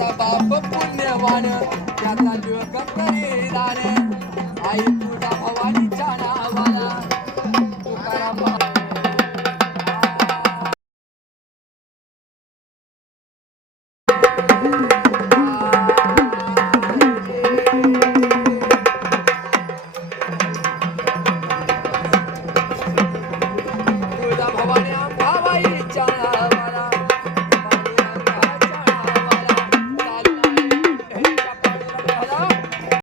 त्याचा बाप पुण्यवान त्याचा लोक करे आई तुझा